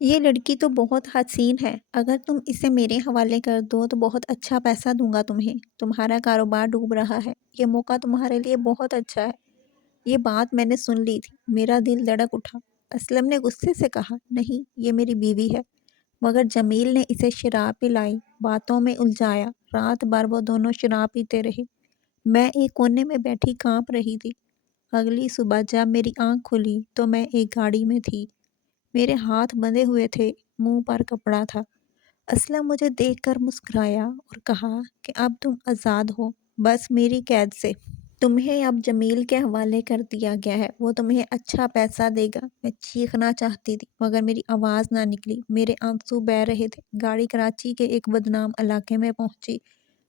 یہ لڑکی تو بہت حسین ہے۔ اگر تم اسے میرے حوالے کر دو تو بہت اچھا پیسہ دوں گا تمہیں۔ تمہارا کاروبار ڈوب رہا ہے، یہ موقع تمہارے لیے بہت اچھا ہے۔ یہ بات میں نے سن لی تھی، میرا دل دھڑک اٹھا۔ اسلم نے غصے سے کہا، نہیں، یہ میری بیوی ہے۔ مگر جمیل نے اسے شراب پلائی، باتوں میں الجھایا۔ رات بھر وہ دونوں شراب پیتے رہے۔ میں ایک کونے میں بیٹھی کانپ رہی تھی۔ اگلی صبح جب میری آنکھ کھلی تو میں ایک گاڑی میں تھی۔ میرے ہاتھ بندھے ہوئے تھے، منہ پر کپڑا تھا۔ اسلم مجھے دیکھ کر مسکرایا اور کہا کہ اب تم آزاد ہو، بس میری قید سے۔ تمہیں اب جمیل کے حوالے کر دیا گیا ہے، وہ تمہیں اچھا پیسہ دے گا۔ میں چیخنا چاہتی تھی مگر میری آواز نہ نکلی، میرے آنسو بہہ رہے تھے۔ گاڑی کراچی کے ایک بدنام علاقے میں پہنچی۔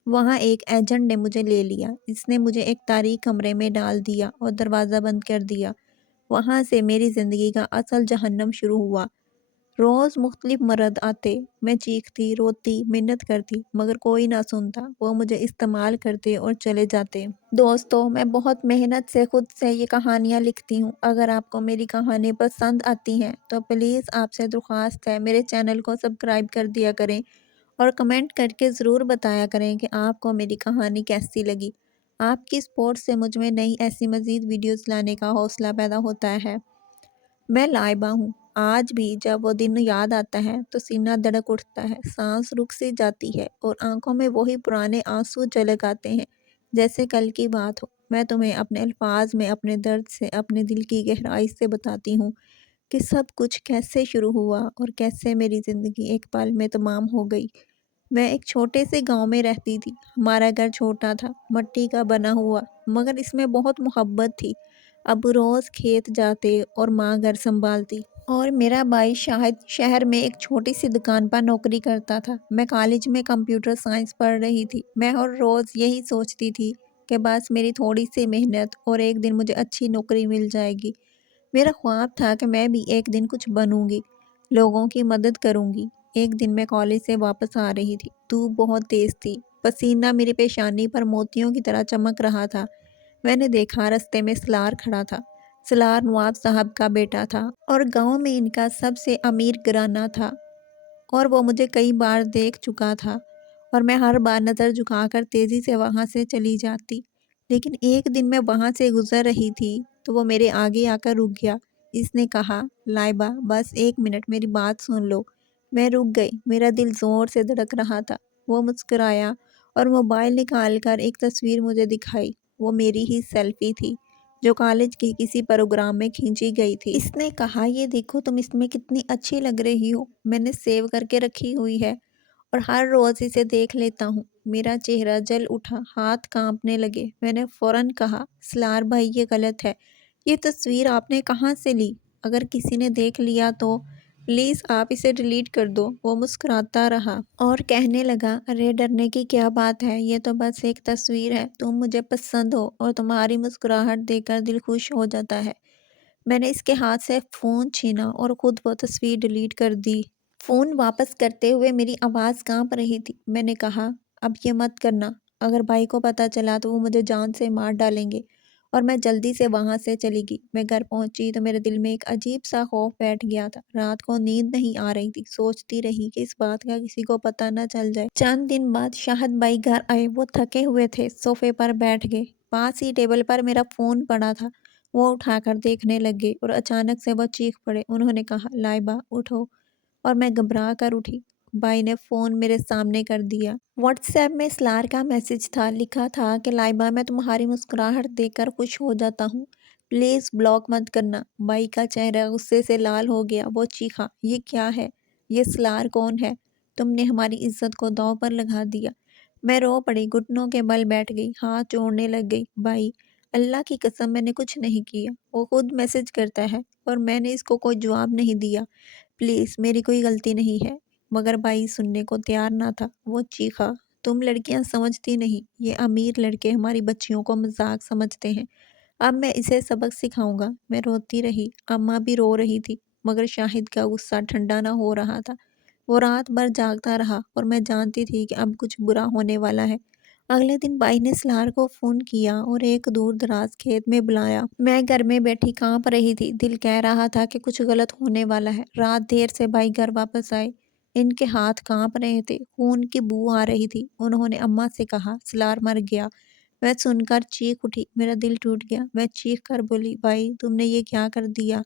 وہاں ایک ایجنٹ نے مجھے لے لیا۔ اس نے مجھے ایک تاریک کمرے میں ڈال دیا اور دروازہ بند کر دیا۔ وہاں سے میری زندگی کا اصل جہنم شروع ہوا۔ روز مختلف مرد آتے، میں چیختی، روتی، منت کرتی، مگر کوئی نہ سنتا۔ وہ مجھے استعمال کرتے اور چلے جاتے۔ دوستو، میں بہت محنت سے خود سے یہ کہانیاں لکھتی ہوں۔ اگر آپ کو میری کہانی پسند آتی ہیں تو پلیز آپ سے درخواست ہے میرے چینل کو سبسکرائب کر دیا کریں اور کمنٹ کر کے ضرور بتایا کریں کہ آپ کو میری کہانی کیسی لگی۔ آپ کی سپورٹ سے مجھ میں نئی ایسی مزید ویڈیوز لانے کا حوصلہ پیدا ہوتا ہے۔ میں لائبہ ہوں۔ آج بھی جب وہ دن یاد آتا ہے تو سینہ دھڑک اٹھتا ہے، سانس رک سی جاتی ہے اور آنکھوں میں وہی پرانے آنسو جھلک آتے ہیں جیسے کل کی بات ہو۔ میں تمہیں اپنے الفاظ میں اپنے درد سے، اپنے دل کی گہرائی سے بتاتی ہوں کہ سب کچھ کیسے شروع ہوا اور کیسے میری زندگی ایک پل میں تمام ہو گئی۔ میں ایک چھوٹے سے گاؤں میں رہتی تھی۔ ہمارا گھر چھوٹا تھا، مٹی کا بنا ہوا، مگر اس میں بہت محبت تھی۔ ابو روز کھیت جاتے اور ماں گھر سنبھالتی، اور میرا بھائی شاہد شہر میں ایک چھوٹی سی دکان پر نوکری کرتا تھا۔ میں کالج میں کمپیوٹر سائنس پڑھ رہی تھی۔ میں ہر روز یہی سوچتی تھی کہ بس میری تھوڑی سی محنت اور ایک دن مجھے اچھی نوکری مل جائے گی۔ میرا خواب تھا کہ میں بھی ایک دن کچھ بنوں گی، لوگوں کی مدد کروں گی۔ ایک دن میں کالج سے واپس آ رہی تھی۔ دھوپ بہت تیز تھی، پسینہ میری پیشانی پر موتیوں کی طرح چمک رہا تھا۔ میں نے دیکھا رستے میں سلار کھڑا تھا۔ سلار نواب صاحب کا بیٹا تھا اور گاؤں میں ان کا سب سے امیر گھرانہ تھا، اور وہ مجھے کئی بار دیکھ چکا تھا اور میں ہر بار نظر جھکا کر تیزی سے وہاں سے چلی جاتی۔ لیکن ایک دن میں وہاں سے گزر رہی تھی تو وہ میرے آگے آ کر رک گیا۔ اس نے کہا، لائبہ، بس ایک منٹ میری بات سن لو۔ میں رک گئی، میرا دل زور سے دھڑک رہا تھا۔ وہ مسکرایا اور موبائل نکال کر ایک تصویر مجھے دکھائی۔ وہ میری ہی سیلفی تھی جو کالج کے کسی پروگرام میں کھینچی گئی تھی۔ اس نے کہا، یہ دیکھو تم اس میں کتنی اچھی لگ رہی ہو۔ میں نے سیو کر کے رکھی ہوئی ہے اور ہر روز اسے دیکھ لیتا ہوں۔ میرا چہرہ جل اٹھا، ہاتھ کانپنے لگے۔ میں نے فوراً کہا، سلار بھائی، یہ غلط ہے۔ یہ تصویر آپ نے کہاں سے لی؟ اگر کسی نے دیکھ لیا تو پلیز آپ اسے ڈیلیٹ کر دو۔ وہ مسکراتا رہا اور کہنے لگا، ارے ڈرنے کی کیا بات ہے، یہ تو بس ایک تصویر ہے۔ تم مجھے پسند ہو اور تمہاری مسکراہٹ دیکھ کر دل خوش ہو جاتا ہے۔ میں نے اس کے ہاتھ سے فون چھینا اور خود وہ تصویر ڈیلیٹ کر دی۔ فون واپس کرتے ہوئے میری آواز کانپ رہی تھی۔ میں نے کہا، اب یہ مت کرنا، اگر بھائی کو پتہ چلا تو وہ مجھے جان سے مار ڈالیں گے۔ اور میں جلدی سے وہاں سے چلی گئی۔ میں گھر پہنچی تو میرے دل میں ایک عجیب سا خوف بیٹھ گیا تھا۔ رات کو نیند نہیں آ رہی تھی، سوچتی رہی کہ اس بات کا کسی کو پتہ نہ چل جائے۔ چند دن بعد شاہد بھائی گھر آئے۔ وہ تھکے ہوئے تھے، صوفے پر بیٹھ گئے۔ پاس ہی ٹیبل پر میرا فون پڑا تھا۔ وہ اٹھا کر دیکھنے لگے اور اچانک سے وہ چیخ پڑے۔ انہوں نے کہا، لائبہ، اٹھو۔ اور میں گھبرا کر اٹھی۔ بھائی نے فون میرے سامنے کر دیا۔ واٹس ایپ میں سلار کا میسج تھا۔ لکھا تھا کہ لائبہ، میں تمہاری مسکراہٹ دیکھ کر خوش ہو جاتا ہوں، پلیز بلاک مت کرنا۔ بھائی کا چہرہ غصے سے لال ہو گیا۔ وہ چیخا، یہ کیا ہے؟ یہ سلار کون ہے؟ تم نے ہماری عزت کو داؤ پر لگا دیا۔ میں رو پڑی، گھٹنوں کے بل بیٹھ گئی، ہاتھ جوڑنے لگ گئی۔ بھائی، اللہ کی قسم میں نے کچھ نہیں کیا۔ وہ خود میسج کرتا ہے اور میں نے اس کو کوئی جواب نہیں دیا۔ پلیز، میری کوئی غلطی نہیں ہے۔ مگر بھائی سننے کو تیار نہ تھا۔ وہ چیخا، تم لڑکیاں سمجھتی نہیں، یہ امیر لڑکے ہماری بچیوں کو مذاق سمجھتے ہیں۔ اب میں اسے سبق سکھاؤں گا۔ میں روتی رہی، اماں بھی رو رہی تھی، مگر شاہد کا غصہ ٹھنڈا نہ ہو رہا تھا۔ وہ رات بھر جاگتا رہا اور میں جانتی تھی کہ اب کچھ برا ہونے والا ہے۔ اگلے دن بھائی نے سلار کو فون کیا اور ایک دور دراز کھیت میں بلایا۔ میں گھر میں بیٹھی کانپ رہی تھی، دل کہہ رہا تھا کہ کچھ غلط ہونے والا ہے۔ رات دیر سے بھائی گھر واپس آئے، ان کے ہاتھ کانپ رہے تھے، خون کی بو آ رہی تھی۔ انہوں نے اماں سے کہا سلار مر گیا۔ میں سن کر چیخ اٹھی، میرا دل ٹوٹ گیا۔ میں چیخ کر بولی بھائی تم نے یہ کیا کر دیا؟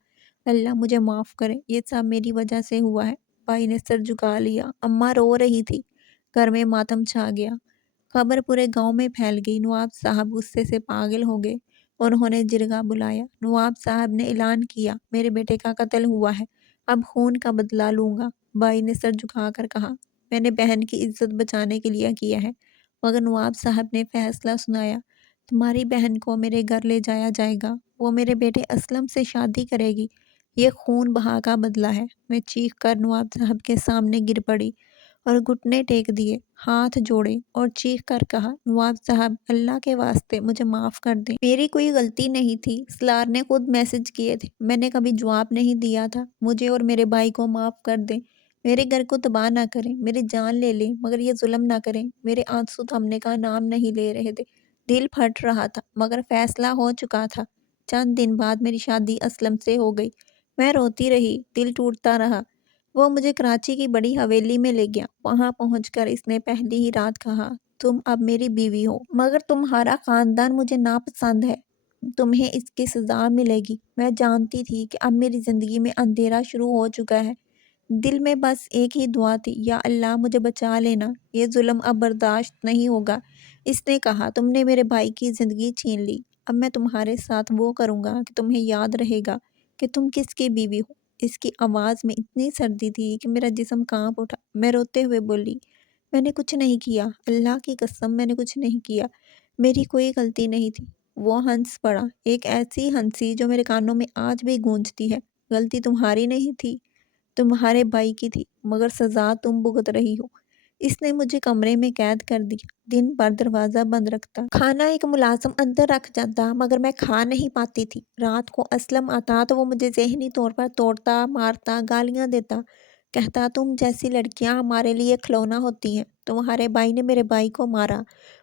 اللہ مجھے معاف کرے، یہ سب میری وجہ سے ہوا ہے۔ بھائی نے سر جھکا لیا، اماں رو رہی تھی، گھر میں ماتم چھا گیا۔ خبر پورے گاؤں میں پھیل گئی، نواب صاحب غصے سے پاگل ہو گئے۔ انہوں نے جرگہ بلایا، نواب صاحب نے اعلان کیا میرے بیٹے کا قتل ہوا ہے، اب خون کا بدلہ لوں گا۔ بھائی نے سر جھکا کر کہا میں نے بہن کی عزت بچانے کے لیے کیا ہے۔ مگر نواب صاحب نے فیصلہ سنایا، تمہاری بہن کو میرے گھر لے جایا جائے گا، وہ میرے بیٹے اسلم سے شادی کرے گی، یہ خون بہا کا بدلہ ہے۔ میں چیخ کر نواب صاحب کے سامنے گر پڑی اور گھٹنے ٹیک دیے، ہاتھ جوڑے اور چیخ کر کہا نواب صاحب اللہ کے واسطے مجھے معاف کر دیں، میری کوئی غلطی نہیں تھی، سلار نے خود میسج کیے تھے، میں نے کبھی جواب نہیں دیا تھا، مجھے اور میرے بھائی کو معاف کر دیں، میرے گھر کو تباہ نہ کریں، میری جان لے لیں مگر یہ ظلم نہ کریں۔ میرے آنسو تھمنے کا نام نہیں لے رہے تھے، دل پھٹ رہا تھا مگر فیصلہ ہو چکا تھا۔ چند دن بعد میری شادی اسلم سے ہو گئی، میں روتی رہی، دل ٹوٹتا رہا۔ وہ مجھے کراچی کی بڑی حویلی میں لے گیا، وہاں پہنچ کر اس نے پہلی ہی رات کہا تم اب میری بیوی ہو، مگر تمہارا خاندان مجھے ناپسند ہے، تمہیں اس کی سزا ملے گی۔ میں جانتی تھی کہ اب میری زندگی میں اندھیرا شروع ہو چکا ہے، دل میں بس ایک ہی دعا تھی، یا اللہ مجھے بچا لینا، یہ ظلم اب برداشت نہیں ہوگا۔ اس نے کہا تم نے میرے بھائی کی زندگی چھین لی، اب میں تمہارے ساتھ وہ کروں گا کہ تمہیں یاد رہے گا کہ تم کس کی بیوی ہو۔ اس کی آواز میں اتنی سردی تھی کہ میرا جسم کانپ اٹھا۔ میں روتے ہوئے بولی میں نے کچھ نہیں کیا، اللہ کی قسم میں نے کچھ نہیں کیا، میری کوئی غلطی نہیں تھی۔ وہ ہنس پڑا، ایک ایسی ہنسی جو میرے کانوں میں آج بھی گونجتی ہے۔ غلطی تمہاری نہیں تھی، تمہارے بھائی کی تھی، مگر سزا تم بھگت رہی ہو۔ اس نے مجھے کمرے میں قید کر دیا، دن بھر دروازہ بند رکھتا، کھانا ایک ملازم اندر رکھ جاتا مگر میں کھا نہیں پاتی تھی۔ رات کو اسلم آتا تو وہ مجھے ذہنی طور پر توڑتا، مارتا، گالیاں دیتا، کہتا تم جیسی لڑکیاں ہمارے لیے کھلونا ہوتی ہیں، تمہارے بھائی نے میرے بھائی کو مارا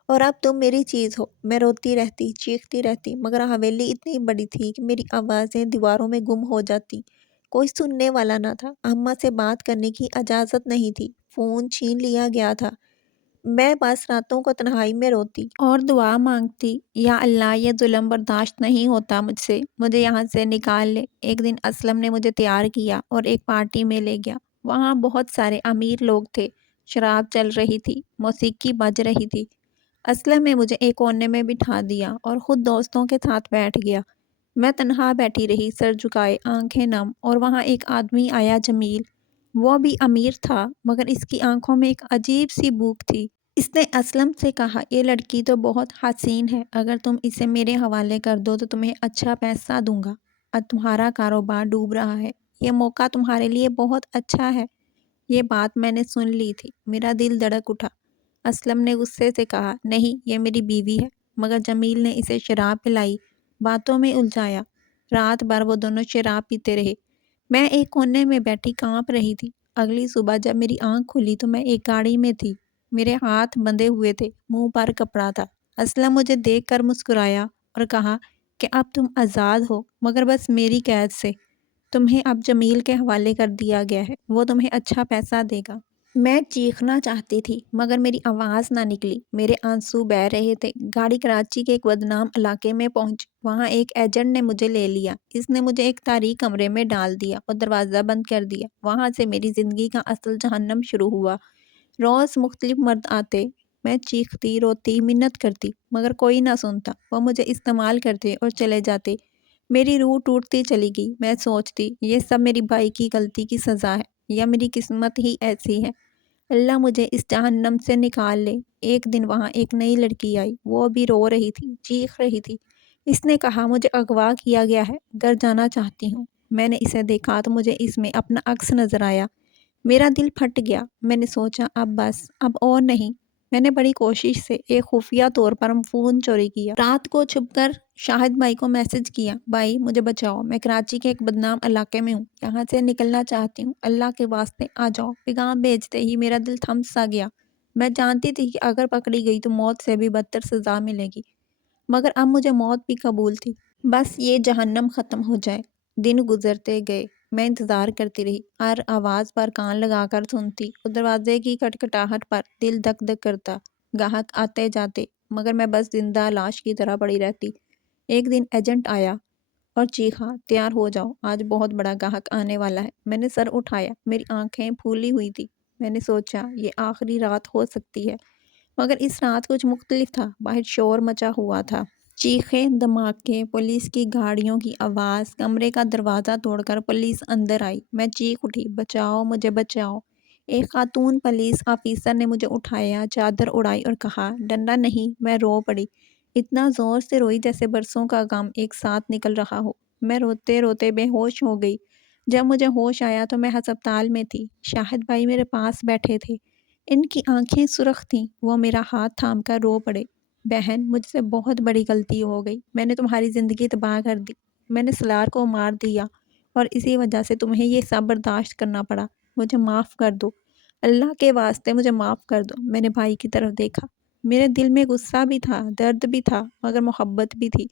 اور اب تم میری چیز ہو۔ میں روتی رہتی، چیختی رہتی، مگر حویلی اتنی بڑی تھی کہ میری آوازیں دیواروں میں گم ہو جاتی، کوئی سننے والا نہ تھا، اماں سے بات کرنے کی اجازت نہیں تھی، فون چھین لیا گیا تھا۔ میں بس راتوں کو تنہائی میں روتی اور دعا مانگتی، یا اللہ یہ ظلم برداشت نہیں ہوتا مجھ سے، مجھے یہاں سے نکال لے۔ ایک دن اسلم نے مجھے تیار کیا اور ایک پارٹی میں لے گیا، وہاں بہت سارے امیر لوگ تھے، شراب چل رہی تھی، موسیقی بج رہی تھی۔ اسلم نے مجھے ایک کونے میں بٹھا دیا اور خود دوستوں کے ساتھ بیٹھ گیا۔ میں تنہا بیٹھی رہی، سر جھکائے، آنکھیں نم، اور وہاں ایک آدمی آیا جمیل، وہ بھی امیر تھا مگر اس کی آنکھوں میں ایک عجیب سی بھوک تھی۔ اس نے اسلم سے کہا یہ لڑکی تو بہت حسین ہے، اگر تم اسے میرے حوالے کر دو تو تمہیں اچھا پیسہ دوں گا، اب تمہارا کاروبار ڈوب رہا ہے، یہ موقع تمہارے لیے بہت اچھا ہے۔ یہ بات میں نے سن لی تھی، میرا دل دھڑک اٹھا۔ اسلم نے غصے سے کہا نہیں یہ میری بیوی ہے، مگر جمیل نے اسے شراب پلائی، باتوں میں الجھایا، رات بھر وہ دونوں شراب پیتے رہے۔ میں ایک کونے میں بیٹھی کانپ رہی تھی۔ اگلی صبح جب میری آنکھ کھلی تو میں ایک گاڑی میں تھی، میرے ہاتھ بندھے ہوئے تھے، منہ پر کپڑا تھا۔ اسلم مجھے دیکھ کر مسکرایا اور کہا کہ اب تم آزاد ہو، مگر بس میری قید سے، تمہیں اب جمیل کے حوالے کر دیا گیا ہے، وہ تمہیں اچھا پیسہ دے گا۔ میں چیخنا چاہتی تھی مگر میری آواز نہ نکلی، میرے آنسو بہہ رہے تھے۔ گاڑی کراچی کے ایک بدنام علاقے میں پہنچی، وہاں ایک ایجنٹ نے مجھے لے لیا، اس نے مجھے ایک تاریک کمرے میں ڈال دیا اور دروازہ بند کر دیا۔ وہاں سے میری زندگی کا اصل جہنم شروع ہوا۔ روز مختلف مرد آتے، میں چیختی، روتی، منت کرتی، مگر کوئی نہ سنتا، وہ مجھے استعمال کرتے اور چلے جاتے۔ میری روح ٹوٹتی چلی گئی، میں سوچتی یہ سب میری بھائی کی غلطی کی سزا ہے، یا میری قسمت ہی ایسی ہے، اللہ مجھے اس جہنم سے نکال لے۔ ایک دن وہاں ایک نئی لڑکی آئی، وہ بھی رو رہی تھی، چیخ رہی تھی۔ اس نے کہا مجھے اغوا کیا گیا ہے، گھر جانا چاہتی ہوں۔ میں نے اسے دیکھا تو مجھے اس میں اپنا عکس نظر آیا، میرا دل پھٹ گیا۔ میں نے سوچا اب بس، اب اور نہیں۔ میں نے بڑی کوشش سے ایک خفیہ طور پر فون چوری کیا، رات کو چھپ کر شاہد بھائی کو میسج کیا بھائی مجھے بچاؤ، میں کراچی کے ایک بدنام علاقے میں ہوں، یہاں سے نکلنا چاہتی ہوں، اللہ کے واسطے آ جاؤ۔ پیغام بھیجتے ہی میرا دل تھم سا گیا، میں جانتی تھی کہ اگر پکڑی گئی تو موت سے بھی بدتر سزا ملے گی، مگر اب مجھے موت بھی قبول تھی۔ بس یہ جہنم ختم ہو جائے۔ دن گزرتے گئے، میں انتظار کرتی رہی، ہر آواز پر کان لگا کر سنتی اور دروازے کی کھٹکھٹاہٹ پر دل دھک دھک کرتا۔ گاہک آتے جاتے، مگر میں بس زندہ لاش کی طرح پڑی رہتی۔ ایک دن ایجنٹ آیا اور چیخا، تیار ہو جاؤ، آج بہت بڑا گاہک آنے والا ہے۔ میں نے سر اٹھایا، میری آنکھیں پھولی ہوئی تھی۔ میں نے سوچا یہ آخری رات ہو سکتی ہے، مگر اس رات کچھ مختلف تھا۔ باہر شور مچا ہوا تھا، چیخیں، دھماکے، پولیس کی گاڑیوں کی آواز۔ کمرے کا دروازہ توڑ کر پولیس اندر آئی۔ میں چیخ اٹھی، بچاؤ مجھے، بچاؤ۔ ایک خاتون پولیس آفیسر نے مجھے اٹھایا، چادر اڑائی اور کہا، ڈنڈا نہیں۔ میں رو پڑی، اتنا زور سے روئی جیسے برسوں کا غم ایک ساتھ نکل رہا ہو۔ میں روتے روتے بے ہوش ہو گئی۔ جب مجھے ہوش آیا تو میں ہسپتال میں تھی۔ شاہد بھائی میرے پاس بیٹھے تھے، ان کی آنکھیں سرخ تھیں۔ وہ میرا ہاتھ تھام کر رو پڑے، بہن مجھ سے بہت بڑی غلطی ہو گئی، میں نے تمہاری زندگی تباہ کر دی، میں نے سلار کو مار دیا اور اسی وجہ سے تمہیں یہ سب برداشت کرنا پڑا، مجھے معاف کر دو، اللہ کے واسطے مجھے معاف کر دو۔ میں نے بھائی کی طرف دیکھا، میرے دل میں غصہ بھی تھا، درد بھی تھا، مگر محبت بھی تھی۔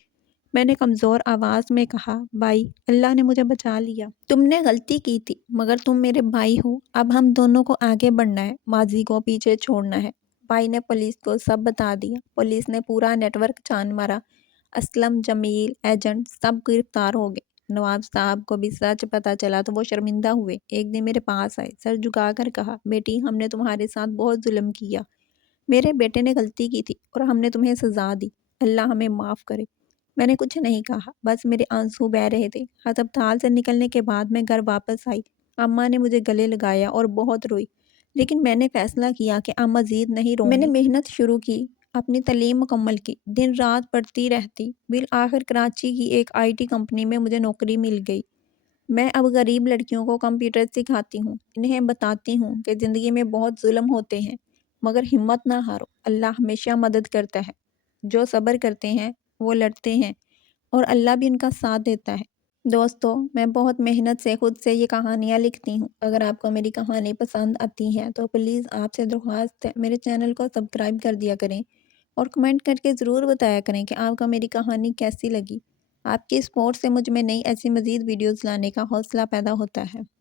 میں نے کمزور آواز میں کہا، بھائی اللہ نے مجھے بچا لیا، تم نے غلطی کی تھی مگر تم میرے بھائی ہو، اب ہم دونوں کو آگے بڑھنا ہے، ماضی کو پیچھے چھوڑنا ہے۔ بھائی نے پولیس کو سب بتا دیا، پولیس نے پورا نیٹ ورک چھان مارا، اسلم، جمیل، ایجنٹ سب گرفتار ہو گئے۔ نواب صاحب کو بھی سچ پتہ چلا تو وہ شرمندہ ہوئے۔ ایک دن میرے پاس آئے، سر جھکا کر کہا، بیٹی ہم نے تمہارے ساتھ بہت ظلم کیا، میرے بیٹے نے غلطی کی تھی اور ہم نے تمہیں سزا دی، اللہ ہمیں معاف کرے۔ میں نے کچھ نہیں کہا، بس میرے آنسو بہہ رہے تھے۔ ہسپتال سے نکلنے کے بعد میں گھر واپس آئی، اماں نے مجھے گلے لگایا اور بہت روئی، لیکن میں نے فیصلہ کیا کہ اب مزید نہیں روں گی۔ میں نے محنت شروع کی، اپنی تعلیم مکمل کی، دن رات پڑھتی رہتی، بالآخر کراچی کی ایک IT کمپنی میں مجھے نوکری مل گئی۔ میں اب غریب لڑکیوں کو کمپیوٹر سکھاتی ہوں، انہیں بتاتی ہوں کہ زندگی میں بہت ظلم ہوتے ہیں، مگر ہمت نہ ہارو، اللہ ہمیشہ مدد کرتا ہے، جو صبر کرتے ہیں وہ لڑتے ہیں اور اللہ بھی ان کا ساتھ دیتا ہے۔ دوستو، میں بہت محنت سے خود سے یہ کہانیاں لکھتی ہوں۔ اگر آپ کو میری کہانی پسند آتی ہے تو پلیز آپ سے درخواست ہے میرے چینل کو سبسکرائب کر دیا کریں اور کمنٹ کر کے ضرور بتایا کریں کہ آپ کو میری کہانی کیسی لگی۔ آپ کی سپورٹ سے مجھ میں نئی ایسی مزید ویڈیوز لانے کا حوصلہ پیدا ہوتا ہے۔